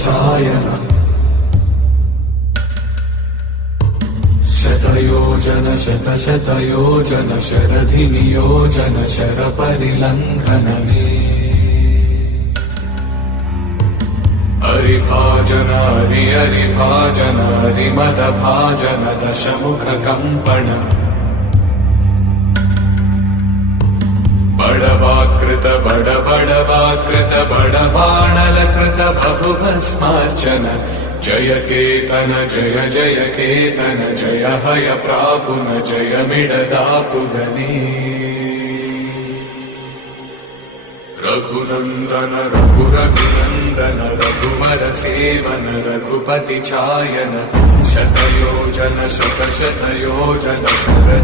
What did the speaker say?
शतकोटिशायन शतयोजन शतशतयोजन शरधिनियोजन शरपरिलङ्घनने हरिभाजन हरिभाजन हरिमदभाजन दशमुखकम्पण बडवाकृत बडवाकृत बडबाणलकृत बहुभस्मार्चन जय केतन जय जय केतन जय हय प्रापुन जय मिडदापुगने रघुनन्दन रघुरघुनन्दन रघुवर सेवन रघुपति चायन शतयोजन शतशतयोजन शरदि